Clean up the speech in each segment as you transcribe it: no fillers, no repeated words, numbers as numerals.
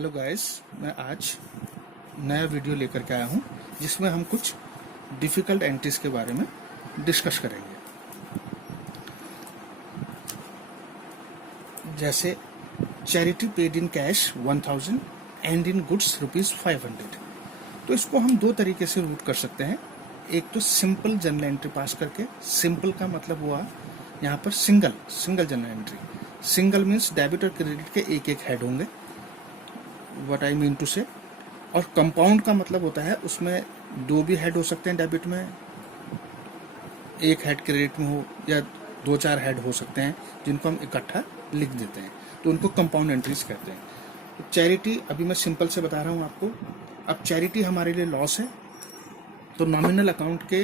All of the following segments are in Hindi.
हेलो गाइस, मैं आज नया वीडियो लेकर के आया हूँ जिसमें हम कुछ डिफ़िकल्ट एंट्रीज के बारे में डिस्कस करेंगे। जैसे charity paid in cash 1000 and in goods ₹500। तो इसको हम दो तरीके से रूट कर सकते हैं। एक तो सिंपल जनरल एंट्री पास करके, सिंपल का मतलब हुआ यहाँ पर single general entry. Single means debit और क्रेडिट के एक एक हेड होंगे, व्हाट आई मीन टू से। और कंपाउंड का मतलब होता है उसमें दो भी हेड हो सकते हैं, डेबिट में एक हेड क्रेडिट में हो, या दो चार हेड हो सकते हैं जिनको हम इकट्ठा लिख देते हैं, तो उनको कंपाउंड एंट्रीज कहते हैं। तो चैरिटी अभी मैं सिंपल से बता रहा हूँ आपको। अब चैरिटी हमारे लिए लॉस है, तो नॉमिनल अकाउंट के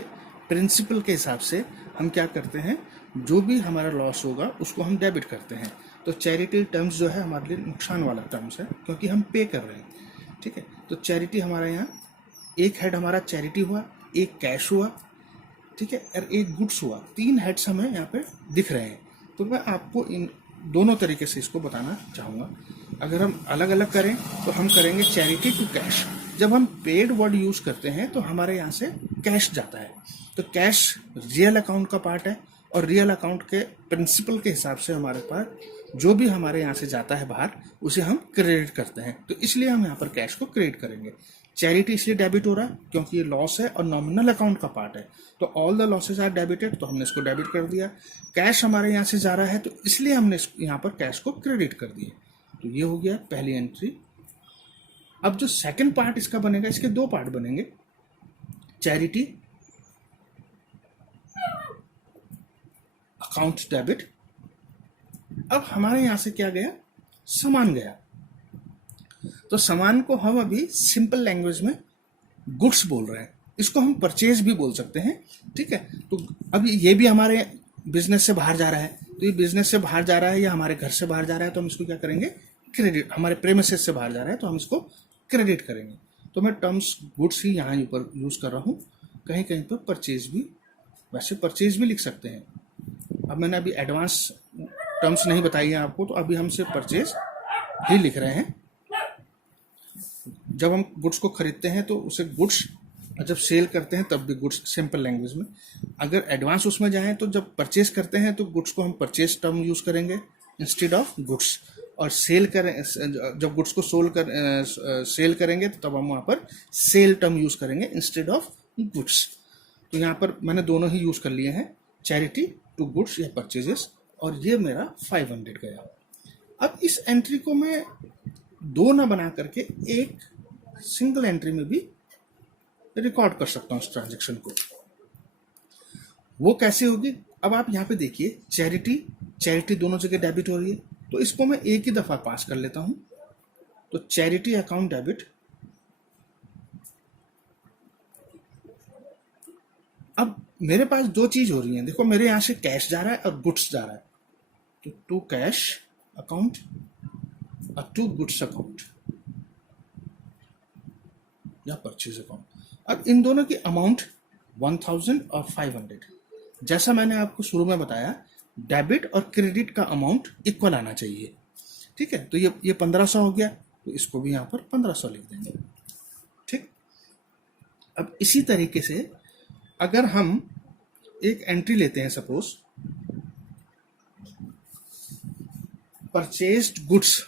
प्रिंसिपल के हिसाब से हम क्या करते हैं, जो भी हमारा लॉस होगा उसको हम डेबिट करते हैं। तो चैरिटी टर्म्स जो है हमारे लिए नुकसान वाला टर्म्स है, क्योंकि हम पे कर रहे हैं। ठीक है, तो चैरिटी हमारे यहाँ एक हेड हमारा चैरिटी हुआ, एक कैश हुआ, ठीक है, और एक गुड्स हुआ। तीन हेड्स हमें यहाँ पे दिख रहे हैं। तो मैं आपको इन दोनों तरीके से इसको बताना चाहूँगा। अगर हम अलग अलग करें तो हम करेंगे चैरिटी टू कैश। जब हम पेड वर्ड यूज करते हैं तो हमारे यहाँ से कैश जाता है, तो कैश रियल अकाउंट का पार्ट है, और रियल अकाउंट के प्रिंसिपल के हिसाब से हमारे पास जो भी हमारे यहाँ से जाता है बाहर उसे हम क्रेडिट करते हैं। तो इसलिए हम यहाँ पर कैश को क्रेडिट करेंगे। चैरिटी इसलिए डेबिट हो रहा है क्योंकि ये लॉस है और नॉमिनल अकाउंट का पार्ट है, तो all the losses are debited, तो हमने इसको डेबिट कर दिया। कैश हमारे यहाँ से जा रहा है तो इसलिए हमने यहाँ पर कैश को क्रेडिट कर दिया। तो ये हो गया पहली एंट्री। अब जो सेकंड पार्ट इसका बनेगा, इसके दो पार्ट बनेंगे। Charity account debit. अब हमारे यहां से क्या गया, सामान गया। तो सामान को हम अभी सिंपल लैंग्वेज में गुड्स बोल रहे हैं, इसको हम परचेज भी बोल सकते हैं। ठीक है, तो अभी ये भी हमारे बिजनेस से बाहर जा रहा है, तो ये बिजनेस से बाहर जा रहा है या हमारे घर से बाहर जा रहा है, तो हम इसको क्या करेंगे, क्रेडिट। हमारे प्रेमिसेस से बाहर जा रहा है तो हम इसको क्रेडिट करेंगे। तो मैं टर्म्स गुड्स ही यहाँ ऊपर यूज कर रहा हूँ, कहीं कहीं पर परचेज भी, वैसे परचेज भी लिख सकते हैं। अब मैंने अभी एडवांस टर्म्स नहीं बताई है आपको, तो अभी हम सिर्फ परचेज ही लिख रहे हैं। जब हम गुड्स को खरीदते हैं तो उसे गुड्स, जब सेल करते हैं तब भी गुड्स, सिंपल लैंग्वेज में। अगर एडवांस उसमें जाएं तो जब परचेज करते हैं तो गुड्स को हम परचेज टर्म यूज करेंगे इंस्टेड ऑफ गुड्स, और सेल करें, जब गुड्स को सेल करेंगे तो तब हम वहाँ पर सेल टर्म यूज करेंगे इंस्टेड ऑफ गुड्स। तो यहाँ पर मैंने दोनों ही यूज कर लिए हैं, चैरिटी टू गुड्स या परचेजेस, और ये मेरा 500 गया। अब इस एंट्री को मैं दो ना बना करके एक सिंगल एंट्री में भी रिकॉर्ड कर सकता हूँ इस ट्रांजैक्शन को। वो कैसे होगी, अब आप यहाँ पे देखिए, चैरिटी दोनों जगह डेबिट हो रही है, तो इसको मैं एक ही दफा पास कर लेता हूं। तो चैरिटी अकाउंट डेबिट। अब मेरे पास दो चीज हो रही हैं, देखो मेरे यहां से कैश जा रहा है और गुड्स जा रहा है, तो टू कैश अकाउंट और टू गुड्स अकाउंट या परचेज अकाउंट। अब इन दोनों की अमाउंट 1000 और 500, जैसा मैंने आपको शुरू में बताया, डेबिट और क्रेडिट का अमाउंट इक्वल आना चाहिए। ठीक है, तो ये 1500 हो गया, तो इसको भी यहाँ पर 1500 लिख देंगे। ठीक, अब इसी तरीके से अगर हम एक एंट्री लेते हैं, suppose purchased goods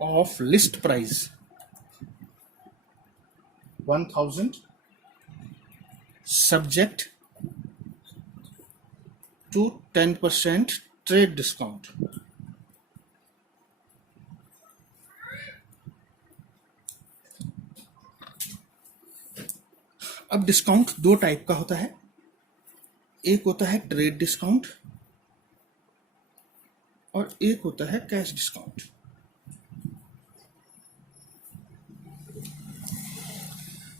of list price 1000 subject to 10% trade discount। अब डिस्काउंट दो टाइप का होता है, एक होता है ट्रेड डिस्काउंट और एक होता है कैश डिस्काउंट।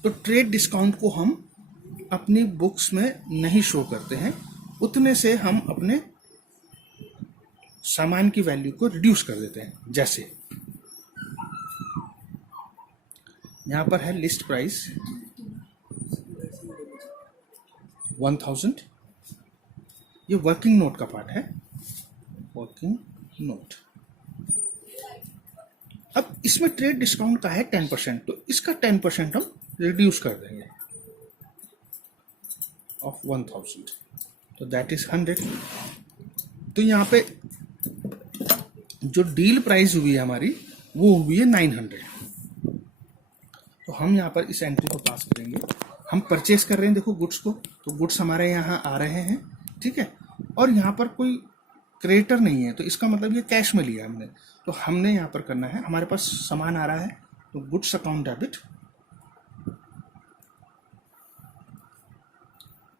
तो ट्रेड डिस्काउंट को हम अपनी बुक्स में नहीं शो करते हैं, उतने से हम अपने सामान की वैल्यू को रिड्यूस कर देते हैं। जैसे यहां पर है लिस्ट प्राइस 1000, ये वर्किंग नोट का पार्ट है, वर्किंग नोट। अब इसमें ट्रेड डिस्काउंट का है 10%, तो इसका 10% हम रिड्यूस कर देंगे ऑफ 1000, तो दैट इज 100। तो यहाँ पे जो डील प्राइस हुई है हमारी वो हुई है 900। तो हम यहाँ पर इस एंट्री को पास करेंगे। हम परचेस कर रहे हैं, देखो गुड्स को, तो गुड्स हमारे यहाँ आ रहे हैं, ठीक है। और यहाँ पर कोई क्रेडिटर नहीं है, तो इसका मतलब ये कैश में लिया हमने। तो हमने यहाँ पर करना है, हमारे पास सामान आ रहा है, तो गुड्स अकाउंट डेबिट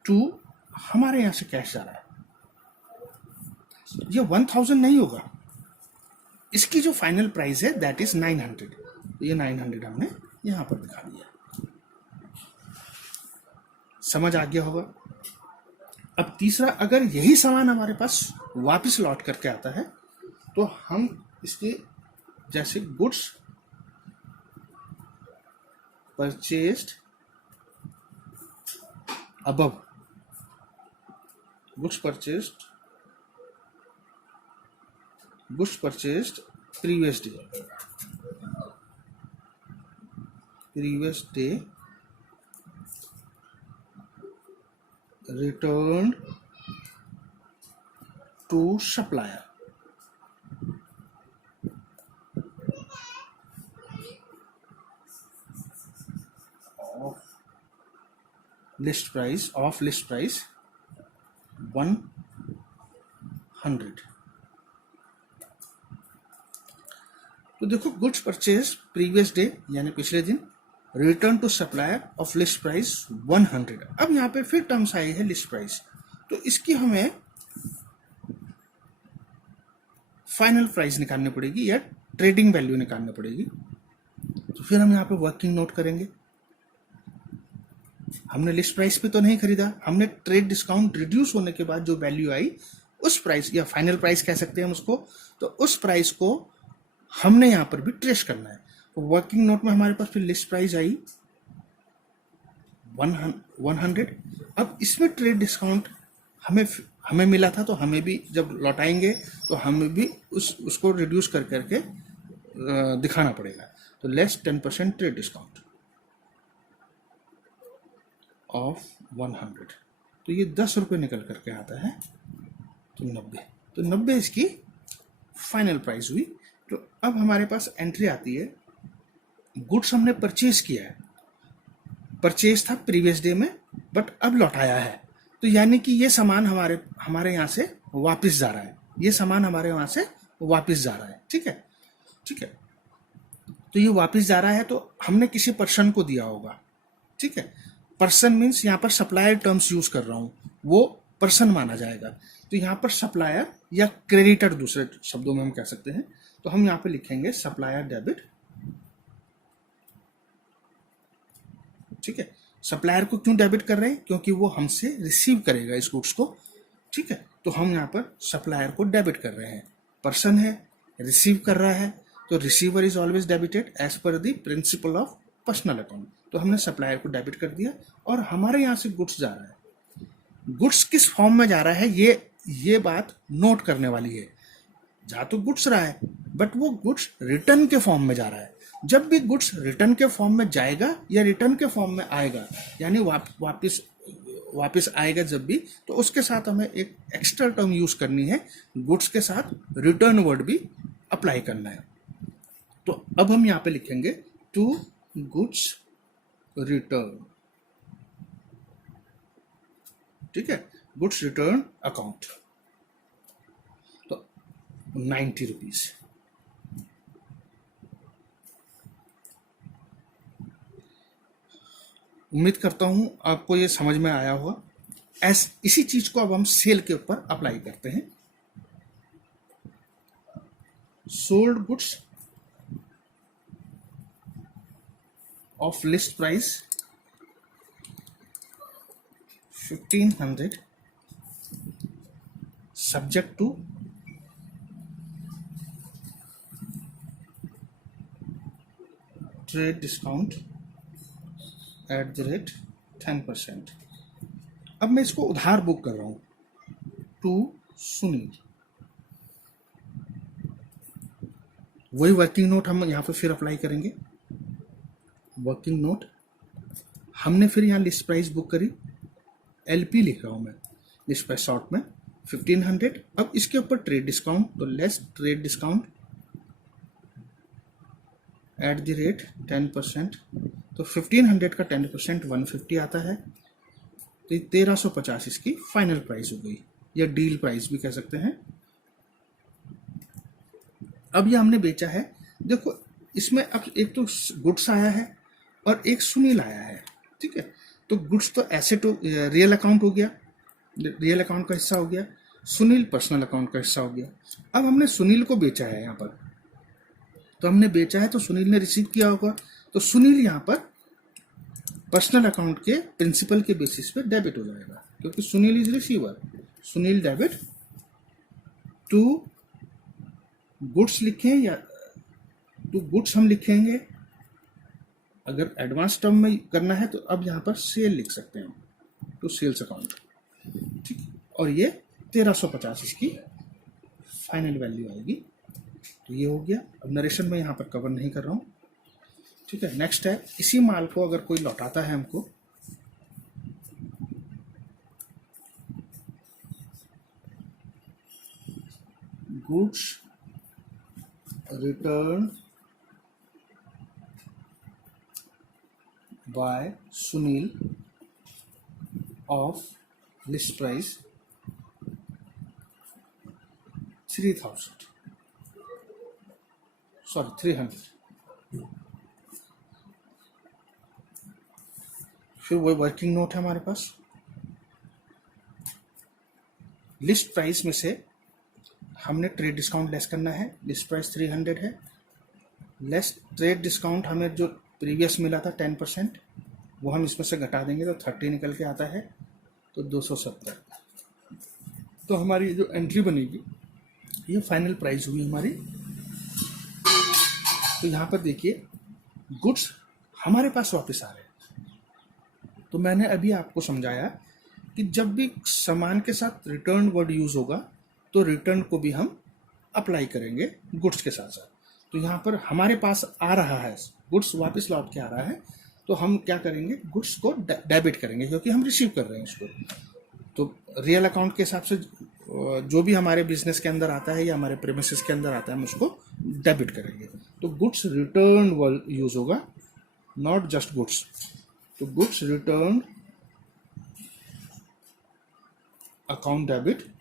टू, हमारे यहाँ से कैश जा रहा है। ये 1000 नहीं होगा, इसकी जो फाइनल प्राइस है दैट इज 900। तो ये 900 हमने यहाँ पर दिखा दिया। समझ आ गया होगा। अब तीसरा, अगर यही सामान हमारे पास वापस लौट करके आता है तो हम इसके जैसे goods purchased above, goods purchased previous day return to supplier of list price 100। तो देखो, गुड्स परचेज प्रीवियस डे यानी पिछले दिन, return to supplier of list price 100। अब यहाँ पे फिर टर्म्स आई है लिस्ट प्राइस, तो इसकी हमें फाइनल प्राइस निकालनी पड़ेगी या ट्रेडिंग वैल्यू निकालनी पड़ेगी। तो फिर हम यहाँ पे वर्किंग नोट करेंगे। हमने लिस्ट प्राइस पे तो नहीं खरीदा, हमने ट्रेड डिस्काउंट रिड्यूस होने के बाद जो वैल्यू आई उस प्राइस, या फाइनल प्राइस कह सकते हैं हम उसको, तो उस प्राइस को हमने यहाँ पर भी ट्रेस करना है। तो वर्किंग नोट में हमारे पास फिर लिस्ट प्राइस आई 100। अब इसमें ट्रेड डिस्काउंट हमें मिला था, तो हमें भी जब लौटाएंगे तो हमें भी उसको रिड्यूस कर करके दिखाना पड़ेगा। तो लेस 10% ट्रेड डिस्काउंट ऑफ 100, तो ये 10 रुपये निकल करके आता है, तो 90। तो 90 इसकी फाइनल प्राइस हुई। तो अब हमारे पास एंट्री आती है, गुड्स हमने परचेज किया है, परचेज था प्रीवियस डे में बट अब लौटाया है, तो यानी कि ये सामान हमारे यहाँ से वापस जा रहा है, ये सामान हमारे वहाँ से वापस जा रहा है, ठीक है। तो ये वापस जा रहा है, तो हमने किसी पर्सन को दिया होगा, ठीक है। पर्सन मीन्स यहाँ पर सप्लायर टर्म्स यूज कर रहा हूँ, वो पर्सन माना जाएगा। तो यहाँ पर सप्लायर या क्रेडिटर दूसरे शब्दों में हम कह सकते हैं। तो हम यहाँ पे लिखेंगे सप्लायर डेबिट, ठीक है। सप्लायर को क्यों डेबिट कर रहे हैं? क्योंकि वो हमसे रिसीव करेगा इस गुड्स को, ठीक है। तो हम यहाँ पर सप्लायर को डेबिट कर रहे हैं, पर्सन है, रिसीव कर रहा है, तो receiver is always debited as per the principle of personal account. तो हमने सप्लायर को डेबिट कर दिया और हमारे यहाँ से गुड्स जा रहा है। गुड्स किस फॉर्म में जा रहा है ये बात नोट करने वाली है। जा तो गुड्स रहा है बट वो गुड्स रिटर्न के फॉर्म में जा रहा है। जब भी गुड्स रिटर्न के फॉर्म में जाएगा या रिटर्न के फॉर्म में आएगा, यानी वापस आएगा जब भी, तो उसके साथ हमें एक एक्स्ट्रा टर्म यूज करनी है, गुड्स के साथ रिटर्न वर्ड भी अप्लाई करना है। तो अब हम यहाँ पे लिखेंगे टू गुड्स रिटर्न, ठीक है, गुड्स रिटर्न अकाउंट, तो 90 रुपीज। उम्मीद करता हूं आपको ये समझ में आया होगा। इसी चीज को अब हम सेल के ऊपर अप्लाई करते हैं। Sold goods of list price 1500 subject to trade discount @ 10%। अब मैं इसको उधार बुक कर रहा हूं, टू सुनील। वही वर्किंग नोट हम यहाँ पे फिर अप्लाई करेंगे। वर्किंग नोट हमने फिर यहाँ लिस्ट प्राइस बुक करी, LP लिख रहा हूँ मैं, लिस्ट प्राइस शॉर्ट में 1500। अब इसके ऊपर ट्रेड डिस्काउंट, तो less trade discount at the rate 10%, तो 1500 का 10% 150 आता है, तो 1350 इसकी फाइनल प्राइस हो गई, या डील प्राइस भी कह सकते हैं। अब ये हमने बेचा है, देखो इसमें अब एक तो गुड्स आया है और एक सुनील आया है, ठीक है। तो गुड्स तो एसेट रियल अकाउंट हो गया, रियल अकाउंट का हिस्सा हो गया, सुनील पर्सनल अकाउंट का हिस्सा हो गया। अब हमने सुनील को बेचा है यहाँ पर, तो हमने बेचा है तो सुनील ने रिसीव किया होगा, तो सुनील यहाँ पर पर्सनल अकाउंट के प्रिंसिपल के बेसिस पे डेबिट हो जाएगा, क्योंकि Sunil is receiver. Sunil debit to goods लिखें या टू गुड्स हम लिखेंगे, अगर एडवांस टर्म में करना है तो अब यहाँ पर सेल लिख सकते हैं, टू सेल्स अकाउंट, ठीक। और ये 1350 इसकी फाइनल वैल्यू आएगी। तो ये हो गया। अब नरेशन में यहाँ पर कवर नहीं कर रहा हूँ, ठीक है। नेक्स्ट है, इसी माल को अगर कोई लौटाता है हमको, goods return by Sunil of list price 3000, sorry 300। फिर वो वर्किंग नोट है हमारे पास, लिस्ट प्राइस में से हमने ट्रेड डिस्काउंट लेस करना है, लिस्ट प्राइस 300 है, लेस ट्रेड डिस्काउंट हमें जो प्रीवियस मिला था 10%, वो हम इसमें से घटा देंगे तो 30 निकल के आता है, तो 270। तो हमारी जो एंट्री बनेगी ये फाइनल प्राइस हुई हमारी। तो यहाँ पर देखिए गुड्स हमारे पास वापस आ रहे हैं। तो मैंने अभी आपको समझाया कि जब भी सामान के साथ रिटर्न वर्ड यूज होगा तो रिटर्न को भी हम अप्लाई करेंगे गुड्स के साथ साथ। तो यहाँ पर हमारे पास आ रहा है, गुड्स वापस लौट के आ रहा है, तो हम क्या करेंगे, गुड्स को डेबिट करेंगे, क्योंकि हम रिसीव कर रहे हैं इसको। तो रियल अकाउंट के हिसाब से जो भी हमारे बिजनेस के अंदर आता है या हमारे प्रेमिसेस के अंदर आता है, हम उसको डेबिट करेंगे। तो गुड्स रिटर्न वर्ड यूज होगा, नॉट जस्ट गुड्स। तो goods return account debit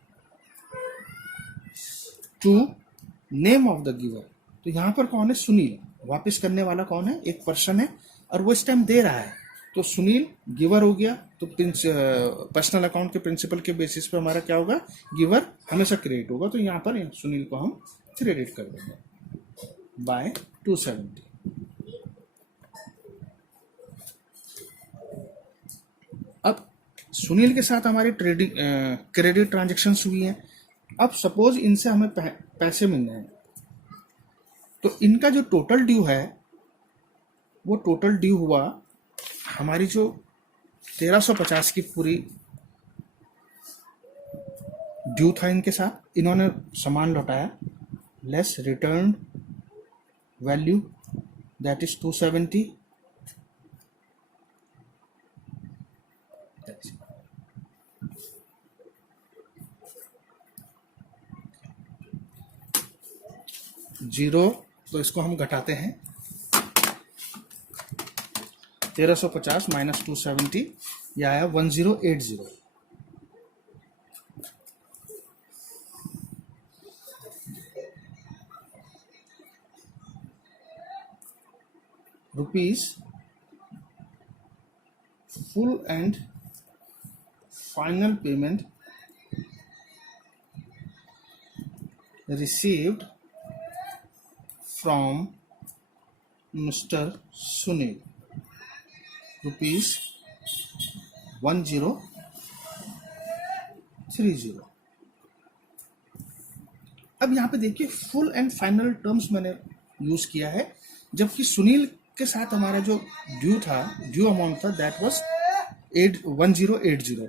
to name of the giver. तो यहां पर कौन है, सुनील। वापस करने वाला कौन है, एक पर्सन है, और वो इस टाइम दे रहा है, तो सुनील गिवर हो गया। तो पर्सनल अकाउंट के प्रिंसिपल के बेसिस पे हमारा क्या होगा, गिवर हमेशा क्रेडिट होगा। तो यहाँ पर सुनील को हम क्रेडिट कर देंगे बाय 270। अब सुनील के साथ हमारी ट्रेडिंग क्रेडिट ट्रांजेक्शन्स हुई हैं। अब सपोज इनसे हमें पैसे मिलने हैं, तो इनका जो टोटल ड्यू है वो टोटल ड्यू हुआ हमारी जो 1350 की पूरी ड्यू था इनके साथ, इन्होंने सामान लौटाया, less return value that is 270, zero. तो इसको हम घटाते हैं, 1350 माइनस 270, यह आया 1080। Rupees full and final payment received from Mr. Sunil, rupees 1030। अब यहाँ पे देखिए फुल एंड फाइनल टर्म्स मैंने यूज किया है, जबकि सुनील के साथ हमारा जो ड्यू अमाउंट था दैट वाज 1080।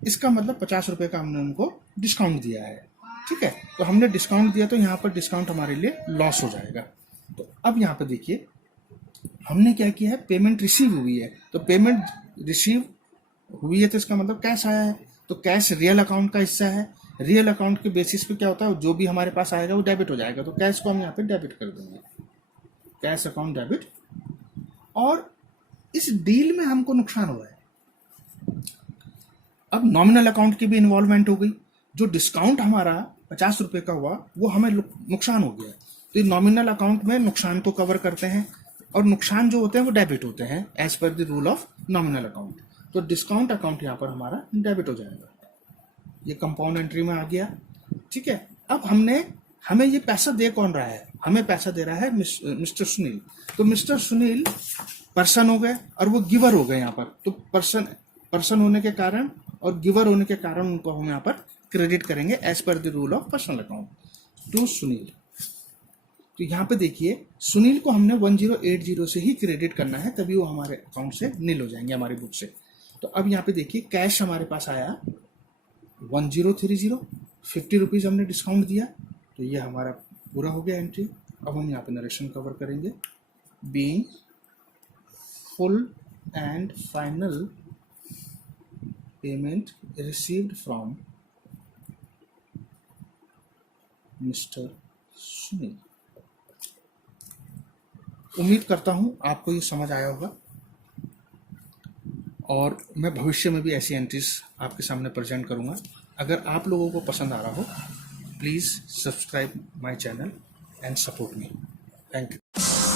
इसका मतलब 50 रुपए का हमने उनको डिस्काउंट दिया है। ठीक है, तो हमने डिस्काउंट दिया तो यहाँ पर डिस्काउंट हमारे लिए लॉस हो जाएगा। तो अब यहाँ पर देखिए हमने क्या किया है, पेमेंट रिसीव हुई है, तो पेमेंट रिसीव हुई है तो इसका मतलब कैश आया है, तो कैश रियल अकाउंट का हिस्सा है। रियल अकाउंट के बेसिस पे क्या होता है, जो भी हमारे पास आएगा वो डेबिट हो जाएगा, तो कैश को हम यहाँ पे डेबिट कर देंगे, कैश अकाउंट डेबिट। और इस डील में हमको नुकसान हुआ है, अब नॉमिनल अकाउंट की भी इन्वॉल्वमेंट हो गई। जो डिस्काउंट हमारा 50 रुपए का हुआ वो हमें नुकसान हो गया, तो नॉमिनल अकाउंट में नुकसान को कवर करते हैं, और नुकसान जो होते हैं वो डेबिट होते हैं as per the rule of nominal account. तो डिस्काउंट अकाउंट यहाँ पर हमारा डेबिट हो जाएगा, ये कंपाउंड एंट्री में आ गया। ठीक है, अब हमें ये पैसा दे कौन रहा है, हमें पैसा दे रहा है मिस्टर सुनील। तो मिस्टर सुनील पर्सन हो गए और वो गिवर हो गए यहाँ पर, तो पर्सन होने के कारण और गिवर होने के कारण उनको हम यहाँ पर क्रेडिट करेंगे as per the rule of personal account to Sunil. तो यहाँ पे देखिए सुनील को हमने 1080 से ही क्रेडिट करना है, तभी वो हमारे अकाउंट से नील हो जाएंगे, हमारी बुक से। तो अब यहाँ पे देखिए कैश हमारे पास आया 1030, 50 रुपीज़ हमने डिस्काउंट दिया, तो ये हमारा पूरा हो गया एंट्री। अब हम यहाँ पे नरेशन कवर करेंगे, being full and final payment received from mister Sunil. उम्मीद करता हूं आपको ये समझ आया होगा, और मैं भविष्य में भी ऐसी एंट्रीज आपके सामने प्रेजेंट करूंगा। अगर आप लोगों को पसंद आ रहा हो, please subscribe my channel and support me. Thank you.